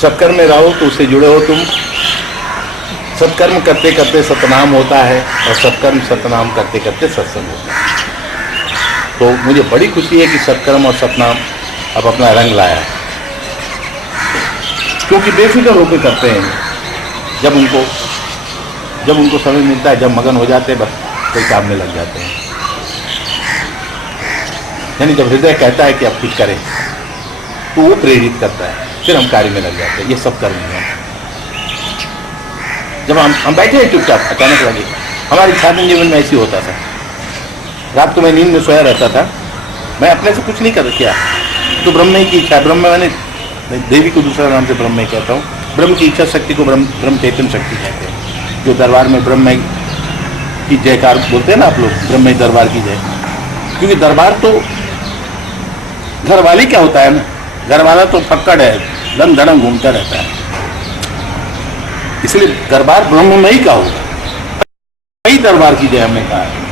सत्कर्म में रहो तो उससे जुड़े हो तुम। सत्कर्म करते करते सतनाम होता है और सत्कर्म सतनाम करते करते सत्संग होता है। तो मुझे बड़ी खुशी है कि सत्कर्म और सतनाम अब अपना रंग लाया है, क्योंकि बेफिक्र होकर करते हैं। जब उनको समय मिलता है, जब मगन हो जाते हैं, बस कोई काम में लग जाते हैं। यानी जब हृदय कहता है कि अब कुछ करें तो वो प्रेरित करता है, फिर हम कार्य में लग जाते हैं। ये सब कर्म है। जब हम बैठे हैं चुपचाप, अचानक लगे, हमारी साधन जीवन में ऐसी होता था। रात को मैं नींद में सोया रहता था, मैं अपने से कुछ नहीं कर किया, तो ब्रह्म ही की इच्छा, ब्रह्म मैंने देवी को दूसरा नाम से ब्रह्म ही कहता हूँ, ब्रह्म की इच्छा शक्ति को ब्रह्म चैतन्य शक्ति कहते हैं। जो दरबार में ब्रह्म की जयकार बोलते हैं ना आप लोग, ब्रह्म दरबार की जय। क्योंकि दरबार तो घर वाली क्या होता है ना, घर वाला तो फक्कड़ है, दम धड़म घूमता रहता है, इसलिए दरबार ब्रह्ममयी का होगा। वही दरबार की जय हमने कहा है।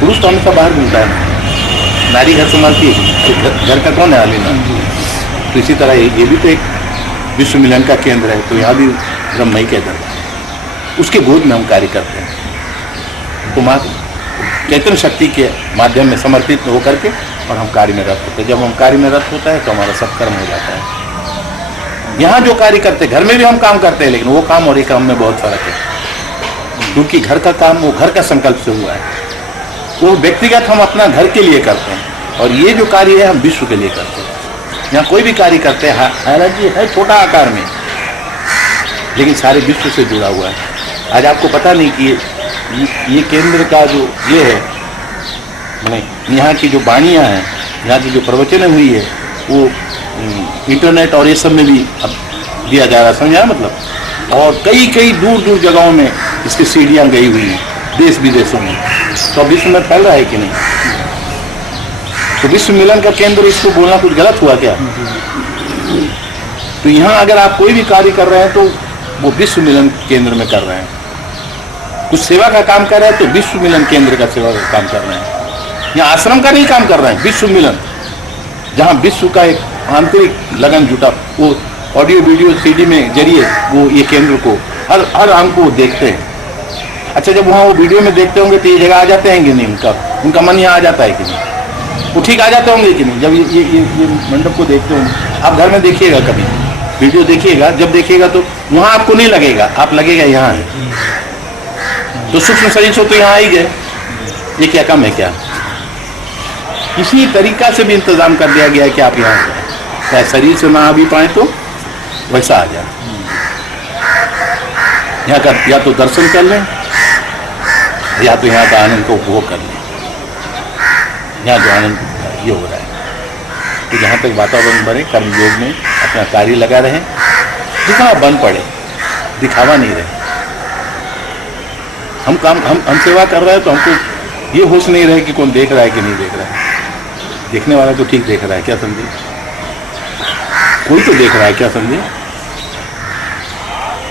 पुरुष तो हमेशा बाहर घूमता है, नारी घर संभालती है, घर का कौन है आलिना। तो इसी तरह ये भी तो एक विश्व मिलन का केंद्र है, तो यहाँ भी ब्रह्ममयी के दरबार, उसके गोद में हम कार्य करते हैं। तो माँ चैतन्य शक्ति के माध्यम में समर्पित होकर के और हम कार्य में रत होते हैं। जब हम कार्य में रत होता है तो हमारा सत्कर्म हो जाता है। यहाँ जो कार्य करते हैं, घर में भी हम काम करते हैं, लेकिन वो काम और ये काम में बहुत फर्क है। क्योंकि घर का काम वो घर का संकल्प से हुआ है, वो व्यक्तिगत हम अपना घर के लिए करते हैं, और ये जो कार्य है हम विश्व के लिए करते हैं। यहाँ कोई भी कार्य करते हैं, हालांकि है छोटा आकार में, लेकिन सारे विश्व से जुड़ा हुआ है। आज आपको पता नहीं कि ये केंद्र का जो ये है, मैंने यहाँ की जो वाणियाँ हैं, यहाँ की जो प्रवचन हुई है, वो इंटरनेट और ये सब में भी अब दिया जा रहा है, समझा मतलब। और कई कई दूर दूर जगहों में इसकी सीढ़ियाँ गई हुई हैं, देश विदेशों में। तो विश्व में फैल रहा है कि नहीं? तो विश्व मिलन का केंद्र, इसको बोलना कुछ गलत हुआ क्या? तो यहाँ अगर आप कोई भी कार्य कर रहे हैं तो वो विश्व मिलन केंद्र में कर रहे हैं। कुछ सेवा का काम कर रहे हैं तो विश्व मिलन केंद्र का सेवा का काम कर रहे हैं। यहाँ आश्रम का नहीं काम कर रहे हैं, विश्व मिलन, जहाँ विश्व का एक आंतरिक लगन जुटा, वो ऑडियो वीडियो सीडी में जरिए वो ये केंद्र को हर अंग को देखते हैं। अच्छा, जब वहाँ वो वीडियो में देखते होंगे तो ये जगह आ जाते हैं कि नहीं, उनका मन यहाँ आ जाता है कि नहीं, वो ठीक आ जाते होंगे कि नहीं? जब ये मंडप को देखते होंगे, आप घर में देखिएगा, कभी वीडियो देखिएगा, जब देखिएगा तो वहाँ आपको नहीं लगेगा, आप लगेगा यहाँ है। तो सूक्ष्म शरीर से तो यहाँ आ ही गए, ये क्या कम है क्या? किसी तरीका से भी इंतजाम कर दिया गया है कि आप यहाँ जाए, चाहे शरीर से ना आ भी पाए तो वैसा आ जाए। यहाँ का या तो दर्शन कर लें, या तो यहाँ का आनंद को उपभोग कर लें। यहाँ जो आनंद ये हो रहा है, तो जहाँ तक वातावरण बने, कर्म योग में अपना कार्य लगा रहे, जितना बन पड़े, दिखावा नहीं रहे। हम सेवा कर रहे हैं तो हमको ये होश नहीं रहे कि कौन देख रहा है कि नहीं देख रहा है। देखने वाला तो ठीक देख रहा है, क्या समझे? कोई तो देख रहा है, क्या समझे?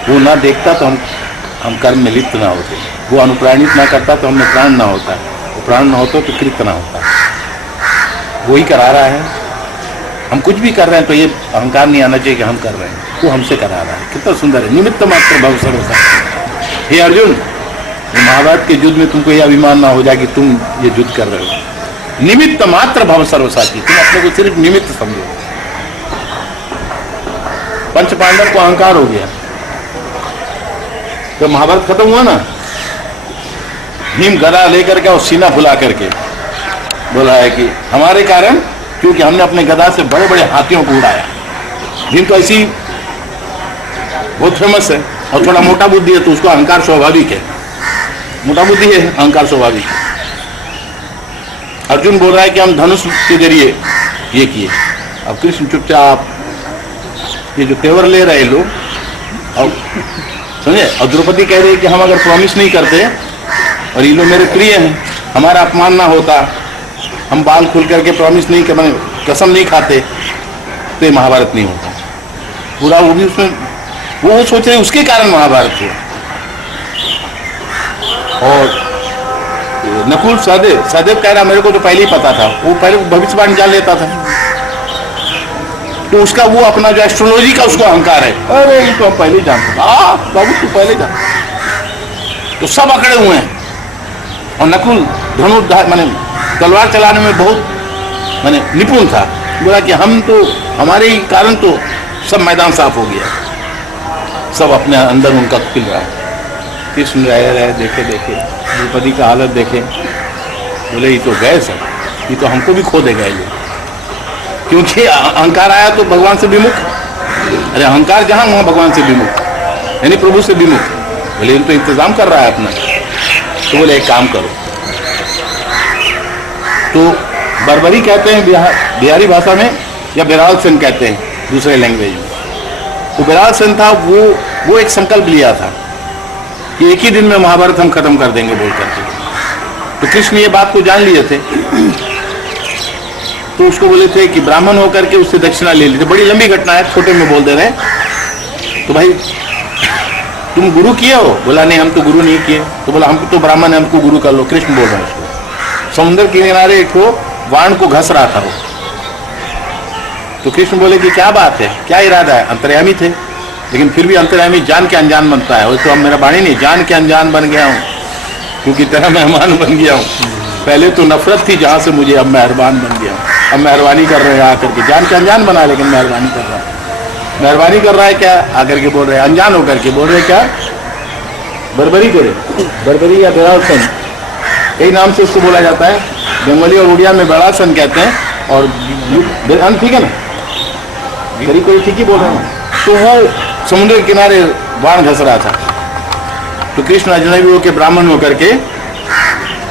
वो ना देखता तो हम कर्म में लिप्त ना होते, वो अनुप्राणित ना करता तो हमें प्राण ना होता, वो प्राण ना होता तो कृत ना होता। वही करा रहा है। हम कुछ भी कर रहे हैं तो ये अहंकार नहीं आना चाहिए कि हम कर रहे हैं, वो हमसे करा रहा है। कितना सुंदर है, निमित्त मात्र भव सर्वसा। हे अर्जुन, महाभारत के युद्ध में तुमको यह अभिमान ना हो जाए कि तुम ये युद्ध कर रहे हो। निमित्त मात्र भव सर्वसाची, तुम अपने को सिर्फ निमित्त समझो। पंच पांडव को अहंकार हो गया, जब महाभारत खत्म हुआ ना, भीम गदा लेकर के और सीना फुला करके बोला है कि हमारे कारण, क्योंकि हमने अपने गदा से बड़े बड़े हाथियों को उड़ाया। भीम तो ऐसी बहुत फेमस है, और थोड़ा मोटा बुद्धि है तो उसको अहंकार स्वाभाविक है। मोटा बुद्धि है, अहंकार स्वाभाविक है। अर्जुन बोल रहा है कि हम धनुष के जरिए ये किए। अब कृष्ण चुपचाप, ये जो तेवर ले रहे लोग, और समझे, और द्रौपदी कह रही है कि हम अगर प्रॉमिस नहीं करते और ये लोग मेरे प्रिय हैं, हमारा अपमान ना होता, हम बाल खुल करके प्रॉमिस नहीं कर, कसम नहीं खाते, तो ये महाभारत नहीं होता पूरा। वो भी उसमें वो सोच रहे उसके कारण महाभारत हुआ। और नकुल सहदेव कह रहा मेरे को तो पहले ही पता था, वो पहले भविष्यवाणी जान लेता था। तो उसका वो अपना जो एस्ट्रोलॉजी का उसको अहंकार है, अरे ये तो हम पहले ही जानते थे, बाबू तू पहले जान। तो सब अकड़े हुए हैं। और नकुल धनुर्धार माने तलवार चलाने में बहुत माने निपुण था। बोला कि हम तो हमारे ही कारण तो सब मैदान साफ हो गया, सब अपने अंदर उनका खिल रहा है। कृष्ण रहे देखे द्रौपदी का हालत देखे, बोले ये तो गए सब, ये तो हमको भी खो देगा ये, क्योंकि अहंकार आया तो भगवान से विमुख। अरे अहंकार जहां वहां भगवान से विमुख, यानी प्रभु से विमुख। बोले इन तो इंतजाम कर रहा है अपना। तो बोले एक काम करो, तो बर्बरी कहते हैं बिहारी भाषा में, या बिराल सेन कहते हैं दूसरे लैंग्वेज में। तो बिराल सेन था, वो एक संकल्प लिया था कि एक ही दिन में महाभारत हम खत्म कर देंगे बोल करके। तो कृष्ण ये बात को जान लिए थे, तो उसको बोले थे कि ब्राह्मण होकर के उससे दक्षिणा ले ली थी। बड़ी लंबी घटना है, छोटे में बोल दे रहे हैं। तो भाई तुम गुरु किए हो? बोला नहीं हम तो गुरु नहीं किए। तो बोला हम तो ब्राह्मण है, हमको गुरु कर लो। कृष्ण बोल रहे हैं उसको। समुद्र के किनारे एक वाण को घस रहा था वो। तो कृष्ण बोले कि क्या बात है, क्या इरादा है? अंतर्यामी थे, लेकिन फिर भी अंतर्यामी जान के अनजान बनता है। वो तो अब मेरा वाणी नहीं, जान के अनजान बन गया हूँ, क्योंकि तेरा मेहमान बन गया हूँ। पहले तो नफरत थी जहां से मुझे, अब मेहरबान बन गया हूँ। अब मेहरबानी कर रहे हैं आकर के, जान के अनजान बना, लेकिन मेहरबानी कर रहा है। मेहरबानी कर रहा है क्या? आकर के बोल रहे हैं, अनजान होकर के बोल रहे क्या? बर्बरी करे, बर्बरी या बिराल सन, कई नाम से उसको बोला जाता है। बंगाली और उड़िया में बिराल सन कहते हैं, और ठीक है ना, करीब करीब ठीक ही बोल रहे हैं। तो वो समुद्र के किनारे बाण घस रहा था। तो कृष्ण अजनबी होकर ब्राह्मण होकर के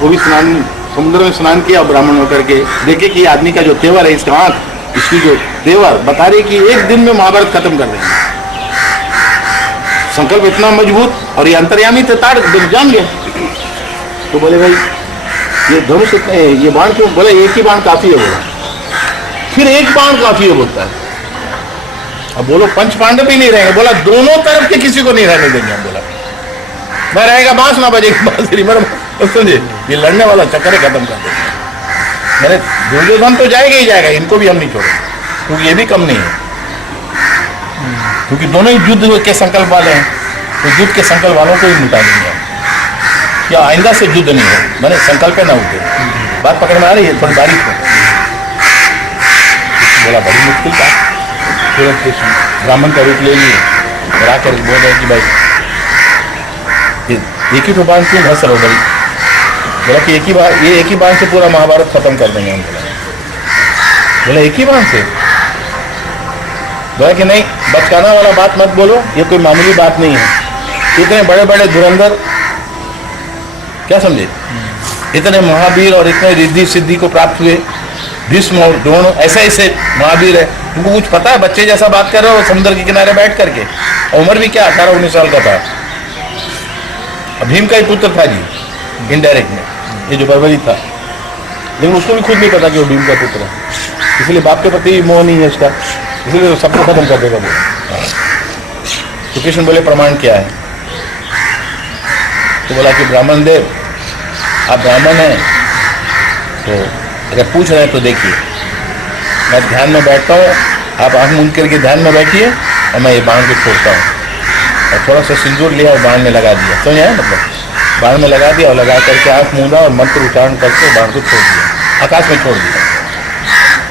वो भी स्नान, समुद्र में स्नान किया, और ब्राह्मण होकर के देखे कि आदमी का जो तेवर है, इसका आंख, इसकी जो तेवर बता रही कि एक दिन में महाभारत खत्म कर देंगे। संकल्प इतना मजबूत, और ये अंतर्यामी थे, ताड़ जान गए। तो बोले भाई ये धनुष ये बाण क्यों? बोले एक ही बाण काफी है। बोला फिर एक बाण काफी है बोलता है। अब बोलो पंच पांडव भी नहीं रहेंगे। बोला दोनों तरफ के किसी को नहीं रहने देंगे हम। बोला मैं रहेगा बांस ना बजेगी बांसुरी, समझे? ये लड़ने वाला चक्कर खत्म कर देंगे। मैंने दुर्योधन तो जाएगा ही जाएगा, इनको भी हम नहीं छोड़ेंगे, क्योंकि ये भी कम नहीं है, क्योंकि दोनों ही युद्ध के संकल्प वाले हैं। तो युद्ध के संकल्प वालों को ही मिटा देंगे या आइंदा से युद्ध नहीं हो, मैंने संकल्प ना उठे। बात पकड़ में आ रही है? थोड़ी बारीक है। बोला बड़ी मुश्किल बात। तुरंत कृष्ण ब्राह्मण का रूप ले लिए और आकर बोल रहे कि भाई एक ही तो बाण क्यों घस रहे हो भाई? बोला कि एक ही बाण से पूरा महाभारत खत्म कर देंगे हम। बोला एक ही बाण से? बोला कि नहीं, बचकाना वाला बात मत बोलो, ये कोई मामूली बात नहीं है। इतने बड़े बड़े धुरंधर, क्या समझे, इतने महावीर और इतने रिद्धि सिद्धि को प्राप्त हुए, भीष्म और द्रोण ऐसे ऐसे महावीर है, तुमको कुछ पता है? बच्चे जैसा बात कर रहे हो समुद्र के किनारे बैठ करके। उम्र भी क्या 18-19 साल का था। भीम का ही पुत्र था जी, इनडायरेक्ट में, ये जो बर्बरी था, लेकिन उसको भी खुद नहीं पता कि वो भीम का पुत्र है। इसलिए बाप के प्रति मोह नहीं है इसका, इसलिए सबको खत्म कर देगा वो। तो कृष्ण बोले प्रमाण क्या है? तो बोला कि ब्राह्मण देव, आप ब्राह्मण हैं, तो अगर पूछ रहे हैं तो देखिए, मैं ध्यान में बैठता हूँ, आप आँख मूंद करके ध्यान में बैठिए, और मैं ये बाण को छोड़ता हूँ। और थोड़ा सा सिंदूर लिया और बाण में लगा दिया, समझ आया? मतलब बाण में लगा दिया और लगा करके आँख मूंदा और मंत्र उच्चारण करके बाण को छोड़ दिया, आकाश में छोड़ दिया।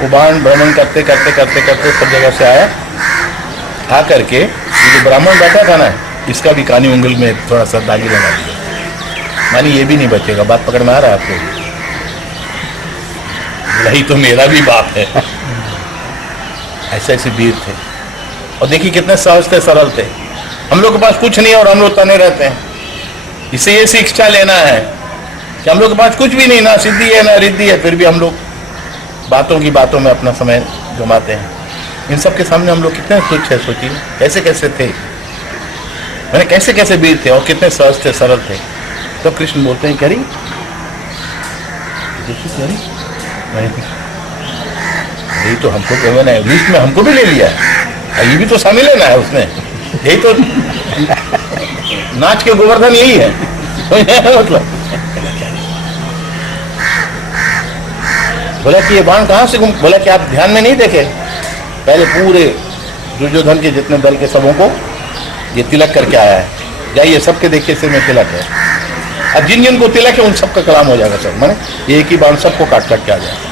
वो बाण भ्रमण करते करते करते करते सब जगह से आया, आ करके ये जो ब्राह्मण बैठा था ना, इसका भी कानी उंगल में थोड़ा सा दागी लगा दिया। मानी ये भी नहीं बचेगा। बात पकड़ में आ रहा है आपको? यही तो मेरा भी बाप है। ऐसे ऐसे वीर थे, और देखिए कितने सहज थे, सरल थे। हम लोग के पास कुछ नहीं और हम लोग तने रहते हैं। इससे ये शिक्षा लेना है कि हम लोग के पास कुछ भी नहीं, ना सिद्धि है ना रिद्धि है, फिर भी हम लोग बातों की बातों में अपना समय जमाते हैं। इन सब के सामने हम लोग कितने तुच्छ है, सोचिए कैसे कैसे थे, मैंने कैसे कैसे वीर थे और कितने सहज थे, सरल थे। तो कृष्ण बोलते हैं करी यही तो हमको मैंने लिस्ट में हमको भी ले लिया है, ये भी तो शामिल लेना है उसने। यही तो नाच के गोवर्धन यही है मतलब। बोला कि ये बाण कहाँ से बोला कि आप ध्यान में नहीं देखे? पहले पूरे दुर्योधन के जितने दल के सबों को ये तिलक करके आया है, जाइए सबके देखिए सिर में तिलक है। अब जिन जिन को तिलक है उन सबका कलाम हो जाएगा सब, माने एक ही बाण सबको काट काट के आ जाएगा।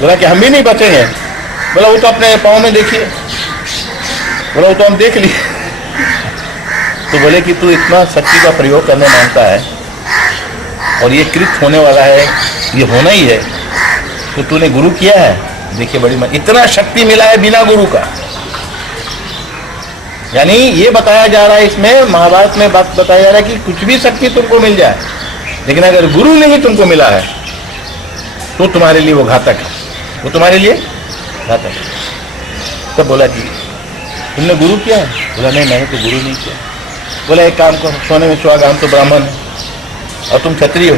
बोला कि हम भी नहीं बचेंगे। बोला वो तो अपने पाँव में देखिए। बोला वो तो हम देख लिए। तो बोले कि तू इतना शक्ति का प्रयोग करने मांगता है और ये कृत होने वाला है, ये होना ही है, तो तूने गुरु किया है? देखिए बड़ी इतना शक्ति मिला है बिना गुरु का। यानी ये बताया जा रहा है, इसमें महाभारत में बात बताया जा रहा है कि कुछ भी शक्ति तुमको मिल जाए, लेकिन अगर गुरु नहीं तुमको मिला है तो तुम्हारे लिए वो घातक है, वो तुम्हारे लिए घातक है। तब बोला कि तुमने गुरु किया है? बोला नहीं, मैंने तो गुरु नहीं किया। बोला एक काम करो, सोने में सुहागा, हम तो ब्राह्मण है और तुम क्षत्रिय हो,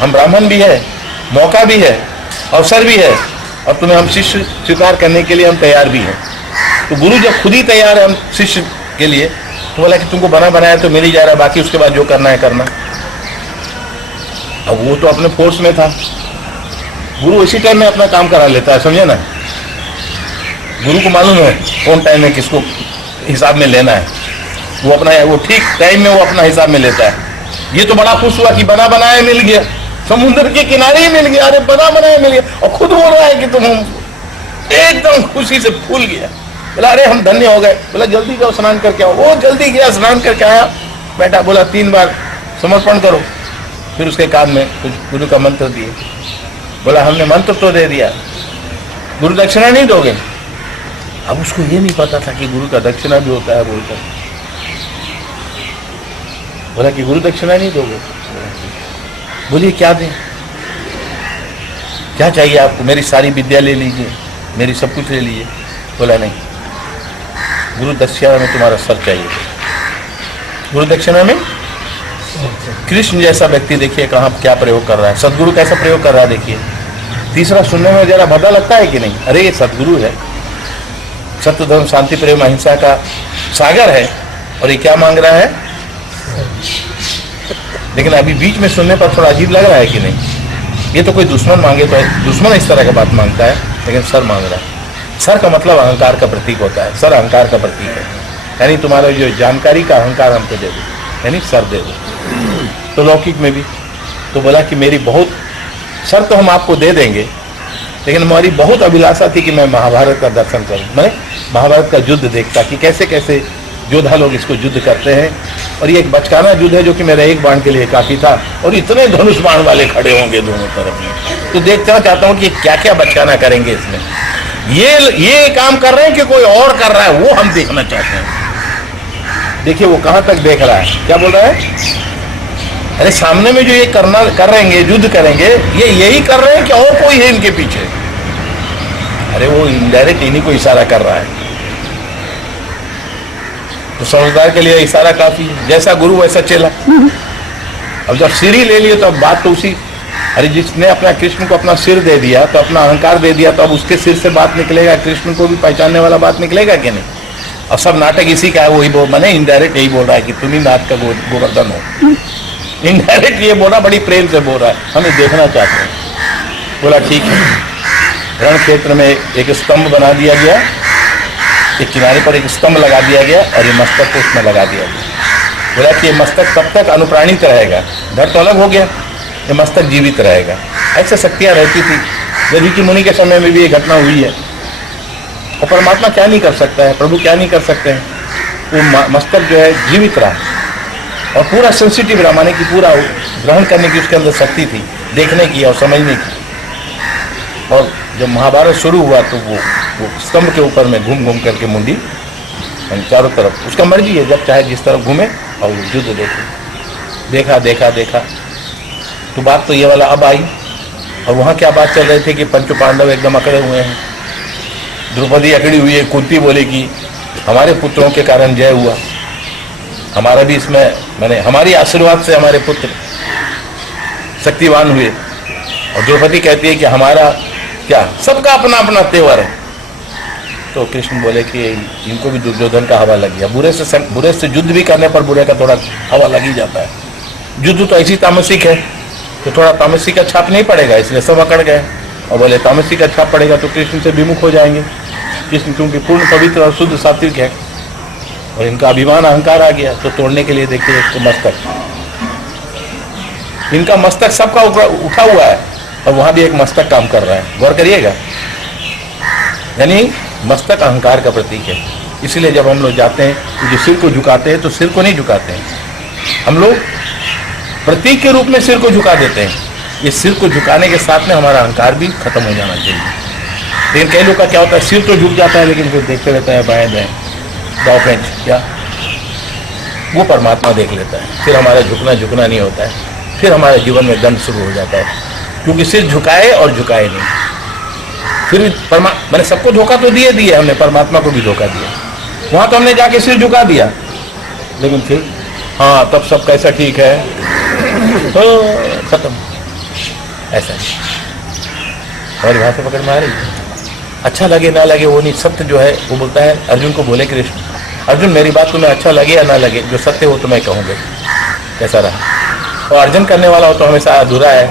हम ब्राह्मण भी है, मौका भी है, अवसर भी है, और तुम्हें हम शिष्य स्वीकार करने के लिए हम तैयार भी हैं। तो गुरु जब खुद ही तैयार है हम शिष्य के लिए, तो बोला कि तुमको बना बनाया तो मिल ही जा रहा है, बाकी उसके बाद जो करना है करना। अब वो तो अपने फोर्स में था, गुरु इसी टाइम में अपना काम करा लेता है, समझे ना। गुरु को मालूम है कौन टाइम में किसको हिसाब में लेना है, वो अपना वो ठीक टाइम में वो अपना हिसाब में लेता है। ये तो बड़ा खुश हुआ कि बना बनाया मिल गया, समुद्र के किनारे ही मिल गया, अरे बना बनाया मिल गया, और खुद बोल रहा है कि तुम, एकदम खुशी से फूल गया। बोला अरे हम धन्य हो गए। बोला जल्दी जाओ स्नान करके आओ। वो जल्दी गया, स्नान करके आया, बेटा बोला 3 बार समर्पण करो, फिर उसके कान में कुछ गुरु का मंत्र दिए। बोला हमने मंत्र तो दे दिया, गुरु दक्षिणा नहीं दोगे? अब उसको ये नहीं पता था कि गुरु का दक्षिणा भी होता है बोलकर। बोला कि गुरु दक्षिणा नहीं दोगे? बोलिए क्या दें, क्या चाहिए आपको? मेरी सारी विद्या ले लीजिए, मेरी सब कुछ ले लीजिए। बोला नहीं, गुरु दक्षिणा में तुम्हारा सर चाहिए। गुरु दक्षिणा में कृष्ण जैसा व्यक्ति देखिए कहाँ क्या प्रयोग कर रहा है, सदगुरु कैसा प्रयोग कर रहा है देखिए। तीसरा सुनने में जरा भद्दा लगता है कि नहीं, अरे ये सदगुरु है, सत्य धर्म शांति प्रेम अहिंसा का सागर है, और ये क्या मांग रहा है। लेकिन अभी बीच में सुनने पर थोड़ा अजीब लग रहा है कि नहीं। ये तो कोई दुश्मन मांगे तो दुश्मन इस तरह की बात मांगता है, लेकिन सर मांग रहा है। सर का मतलब अहंकार का प्रतीक होता है, सर अहंकार का प्रतीक है, यानी तुम्हारा जो जानकारी का अहंकार हमको दे दो, यानी सर दे दो। तो लौकिक में भी तो बोला कि मेरी बहुत सर तो हम आपको दे देंगे, लेकिन हमारी बहुत अभिलाषा थी कि मैं महाभारत का दर्शन करूं, मैं महाभारत का युद्ध देखता कि कैसे कैसे योद्धा लोग इसको युद्ध करते हैं, और ये एक बचकाना युद्ध है जो कि मेरा एक बाण के लिए काफी था, और इतने धनुष बाण वाले खड़े होंगे दोनों तरफ में, तो देखना चाहता हूँ कि क्या क्या बचकाना करेंगे इसमें। ये काम कर रहे हैं कि कोई और कर रहा है, वो हम देखना चाहते हैं। देखिए वो कहां तक देख रहा है, क्या बोल रहा है। अरे सामने में जो ये कर रहेंगे, युद्ध करेंगे, ये यही कर रहे हैं कि और कोई है इनके पीछे। अरे वो इनडायरेक्ट इन्हीं को इशारा कर रहा है, तो समझदार के लिए इशारा काफी है, जैसा गुरु वैसा चेला। अब जब सिर ही ले लिए तो अब बात तो उसी, अरे जिसने अपना कृष्ण को अपना सिर दे दिया तो अपना अहंकार दे दिया, तो अब उसके सिर से बात निकलेगा, कृष्ण को भी पहचानने वाला बात निकलेगा कि नहीं। और सब नाटक इसी का है, वही मैंने इनडायरेक्ट यही बोल रहा है कि तुम ही नाटक का गोवर्धन हो। इनडायरेक्ट ये बोला, बड़ी प्रेम से बोल रहा है, हमें देखना चाहते हैं। बोला ठीक है। रण क्षेत्र में एक स्तंभ बना दिया गया, एक किनारे पर एक स्तंभ लगा दिया गया, और ये मस्तक को उसमें लगा दिया गया। बोला कि ये मस्तक तब तक अनुप्राणित रहेगा, धड़ तो अलग हो गया, ये मस्तक जीवित रहेगा। ऐसे शक्तियां रहती थी, ऋषि मुनि के समय में भी ये घटना हुई है। और परमात्मा क्या नहीं कर सकता है, प्रभु क्या नहीं कर सकते हैं। वो मस्तक जो है जीवित रहा, और पूरा सेंसिटिव रहा, माने कि पूरा ग्रहण करने की उसके अंदर शक्ति थी, देखने की और समझने की। और जब महाभारत शुरू हुआ तो वो स्तंभ के ऊपर में घूम घूम करके मुंडी चारों तरफ, उसका मर्जी है, जब चाहे जिस तरफ घूमे और युद्ध देखे। देखा देखा देखा, तो बात तो ये वाला अब आई। और वहाँ क्या बात चल रही थी कि पंचो पांडव एकदम अकड़े हुए हैं, द्रौपदी अकड़ी हुई है, कुंती बोले कि हमारे पुत्रों के कारण जय हुआ, हमारा भी इसमें मैंने हमारी आशीर्वाद से हमारे पुत्र शक्तिवान हुए। और द्रौपदी कहती है कि हमारा क्या, सबका अपना अपना तेवर है। तो कृष्ण बोले कि इनको भी दुर्योधन का हवा लग गया। बुरे से युद्ध भी करने पर बुरे का थोड़ा हवा लग ही जाता है। युद्ध तो ऐसी तामसिक है तो थोड़ा तामसिक का छाप नहीं पड़ेगा, इसलिए सब अकड़ गए। और बोले तामसी का छाप पड़ेगा तो कृष्ण से विमुख हो जाएंगे। कृष्ण क्योंकि पूर्ण पवित्र और शुद्ध सात्विक है और इनका अभिमान अहंकार आ गया, तो तोड़ने के लिए देखिए इसको मस्तक, इनका मस्तक सबका उठा हुआ है और वहां भी एक मस्तक काम कर रहा है, गौर करिएगा। यानी मस्तक अहंकार का प्रतीक है। इसलिए जब हम लोग जाते हैं तो जो सिर को झुकाते हैं तो सिर को नहीं झुकाते हैं, हम लोग प्रतीक के रूप में सिर को झुका देते हैं। ये सिर को झुकाने के साथ में हमारा अहंकार भी खत्म हो जाना चाहिए। लेकिन कई लोग का क्या होता है, सिर तो झुक जाता है लेकिन फिर देखते रहता है बाएं बाएं दाव पेंच, क्या वो परमात्मा देख लेता है, फिर हमारा झुकना नहीं होता है, फिर हमारे जीवन में दंड शुरू हो जाता है। क्योंकि सिर झुकाए और झुकाए नहीं, फिर मैंने सबको धोखा तो दिए हमने, परमात्मा को भी धोखा दिया। वहां तो हमने जाके सिर झुका दिया, लेकिन फिर हाँ तब सब कैसा ठीक है, तो खत्म। ऐसा नहीं, हमारी भाषा पकड़ में आ रही है। अच्छा लगे ना लगे वो नहीं, सत्य जो है वो बोलता है। अर्जुन को बोले कृष्ण, अर्जुन मेरी बात तुम्हें अच्छा लगे या ना लगे, जो सत्य हो तो मैं कहूँगा। कैसा रहा? और अर्जन करने वाला हो तो हमेशा अधूरा है,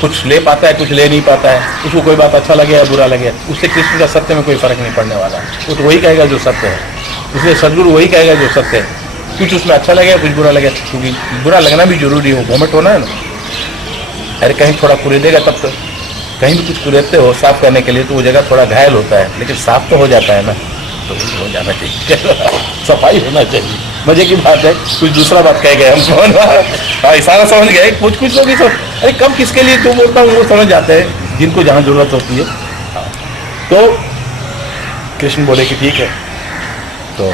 कुछ ले पाता है कुछ ले नहीं पाता है। उसको कोई बात अच्छा लगे या बुरा लगे, उससे कृष्ण का सत्य में कोई फर्क नहीं पड़ने वाला। वो तो वही कहेगा जो सत्य है, इसलिए सदगुरु वही कहेगा जो सत्य है। कुछ उसमें अच्छा लगे कुछ बुरा लगे, क्योंकि बुरा लगना भी जरूरी हो, वोमिट होना है ना। अरे कहीं थोड़ा कुरेदेगा तब तो, कहीं भी कुछ कुरेदते हो साफ करने के लिए तो वो जगह थोड़ा घायल होता है, लेकिन साफ तो हो जाता है ना, तो हो जाना चाहिए। सफाई होना चाहिए। मजे की बात है, कुछ दूसरा बात कह गए हम, इशारा समझ गए। कुछ लोग ही अरे कब किसके लिए क्यों बोलता हूँ वो समझ जाते हैं, जिनको जहाँ जरूरत होती है। तो कृष्ण बोले कि ठीक है। तो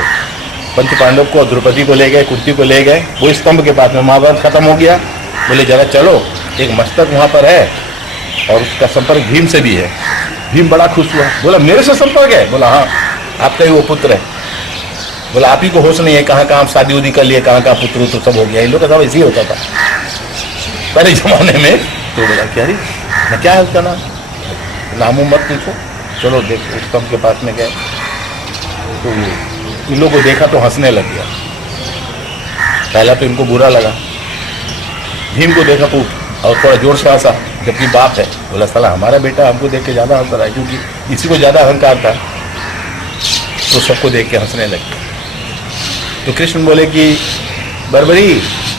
पंच पांडव को, द्रौपदी को ले गए, कुर्ती को ले गए, वो स्तंभ के पास में, महाभारत खत्म हो गया। बोले जरा चलो, एक मस्तक वहाँ पर है और उसका संपर्क भीम से भी है। भीम बड़ा खुश हुआ, बोला मेरे से संपर्क है? बोला हाँ, आपका ही वो पुत्र है। बोला आप ही को होश नहीं है, कहाँ कहाँ शादी उदी कर लिए, कहाँ कहाँ पुत्र तो सब हो गया। इन लोग का सब ऐसे ही होता था पहले जमाने में। तो बोला क्या रे, मैं क्या है उसका नाम मत पूछो, चलो देख उस स्तंभ के पास में गए तो इन लोगों को देखा तो हंसने लग गया। पहला तो इनको बुरा लगा, भीम को देखा तो और थोड़ा जोर से हंसा, जबकि बाप है। बोला साला हमारा बेटा हमको देख के ज़्यादा हंस रहा है, क्योंकि इसी को ज़्यादा अहंकार था, तो सबको देख के हंसने लगे। तो कृष्ण बोले कि बरबरी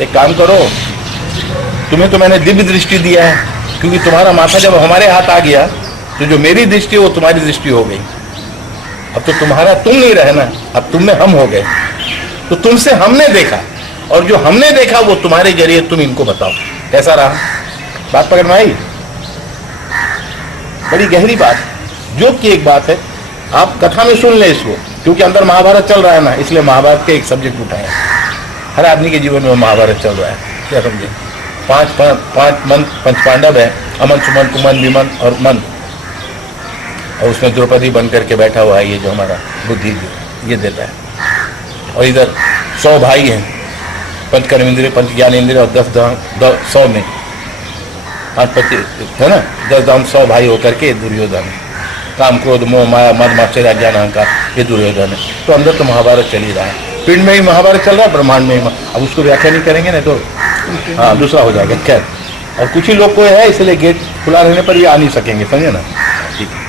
एक काम करो, तुम्हें तो मैंने दिव्य दृष्टि दिया है, क्योंकि तुम्हारा माथा जब हमारे हाथ आ गया तो जो मेरी दृष्टि वो तुम्हारी दृष्टि हो गई। अब तो तुम्हारा तुम नहीं रहना, अब तुम में हम हो गए। तो तुमसे हमने देखा और जो हमने देखा वो तुम्हारे जरिए तुम इनको बताओ। कैसा रहा? बात पकड़ में आई? बड़ी गहरी बात, जो की एक बात है, आप कथा में सुन ले इसको, क्योंकि अंदर महाभारत चल रहा है ना, इसलिए महाभारत के एक सब्जेक्ट उठाए। हर आदमी के जीवन में महाभारत चल रहा है, क्या समझे? पंच पांडव है, अमन, सुमन, कुमन, विमन और मन, और उसमें द्रौपदी बन करके बैठा हुआ है ये जो हमारा बुद्धि ये देता है। और इधर 100 भाई हैं, पंच कर्म इंद्रिय, पंच ज्ञान इंद्रिय, और 100 में 5-25 है ना, 10 दाम 100 भाई होकर के दुर्योधन है। काम, क्रोध, मोह, माया, मद, मात्सर्य, ज्ञान, अहंकार, ये दुर्योधन है। तो अंदर तो महाभारत चल ही रहा है, पिंड में ही महाभारत चल रहा है, ब्रह्मांड में ही। अब उसको व्याख्या नहीं करेंगे ना तो हाँ दूसरा हो जाएगा। खैर, और कुछ ही लोग को है, इसलिए गेट खुला रहने पर ये आ नहीं सकेंगे, समझे ना? ठीक है,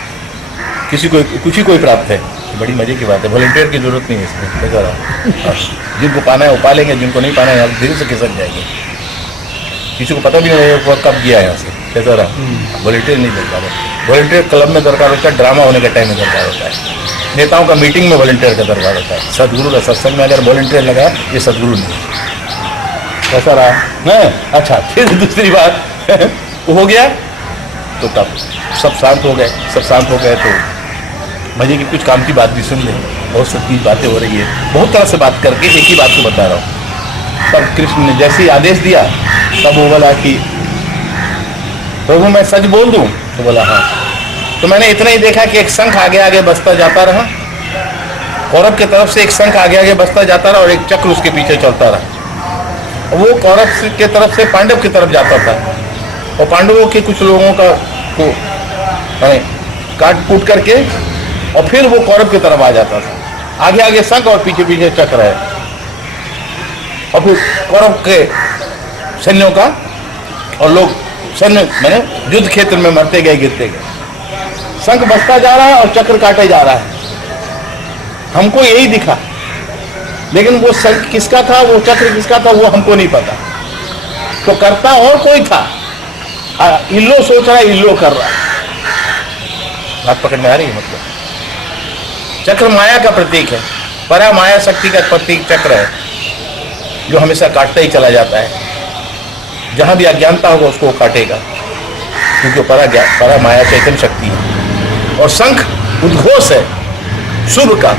किसी को कुछ ही कोई प्राप्त है, बड़ी मजे की बात है। वॉलंटियर की जरूरत नहीं है इसमें, कैसा रहा? जिनको पाना है वो पा लेंगे, जिनको नहीं पाना है धीरे से खिसक जाएंगे। किसी को पता भी नहीं है कब गया है यहाँ से, कैसा रहा? वॉलंटियर नहीं दरकार है। वॉलंटियर क्लब में दरकार होता है, ड्रामा होने के टाइम में दरकार होता है, नेताओं का मीटिंग में वॉलंटियर का दरकार होता है। सदगुरु का सत्संग में अगर वॉलंटियर लगा, ये सदगुरु नहीं। कैसा रहा? नहीं? अच्छा, फिर दूसरी बात वो हो गया तो तब सब शांत हो गए। सब शांत हो गए तो मजे की कुछ काम की बात भी सुन ले। बहुत सच्ची बातें हो रही है, बहुत तरह से बात करके एक ही बात को बता रहा हूँ। तब कृष्ण ने जैसे ही आदेश दिया, तब वो बोला कि प्रभु मैं सच बोल दूं? तो बोला हाँ। तो मैंने इतना ही देखा कि एक शंख आगे आगे बसता जाता रहा, कौरव की तरफ से एक शंख आगे आगे बसता जाता रहा और एक चक्र उसके पीछे चलता रहा। वो कौरव की तरफ से पांडव की तरफ जाता था, और पांडवों के कुछ लोगों का को काट कूट करके और फिर वो कौरव की तरफ आ जाता था। आगे आगे शंख और पीछे पीछे चक्र है, और फिर कौरव के सैन्यों का, और लोग सैन्य मैंने युद्ध क्षेत्र में मरते गए, गिरते गए। शंख बजता जा रहा है और चक्र काटे जा रहा है, हमको यही दिखा, लेकिन वो शंख किसका था, वो चक्र किसका था, वो हमको नहीं पता। तो करता और कोई था, इल्लो सोच रहा है, इल्लो कर रहा है। बात पकड़ में आ रही है? मतलब चक्र माया का प्रतीक है, परा माया शक्ति का प्रतीक चक्र है, जो हमेशा काटता ही चला जाता है। जहां भी अज्ञानता होगा उसको वो काटेगा, क्योंकि परा माया चैतन्य शक्ति है। और शंख उद्घोष है शुभ का,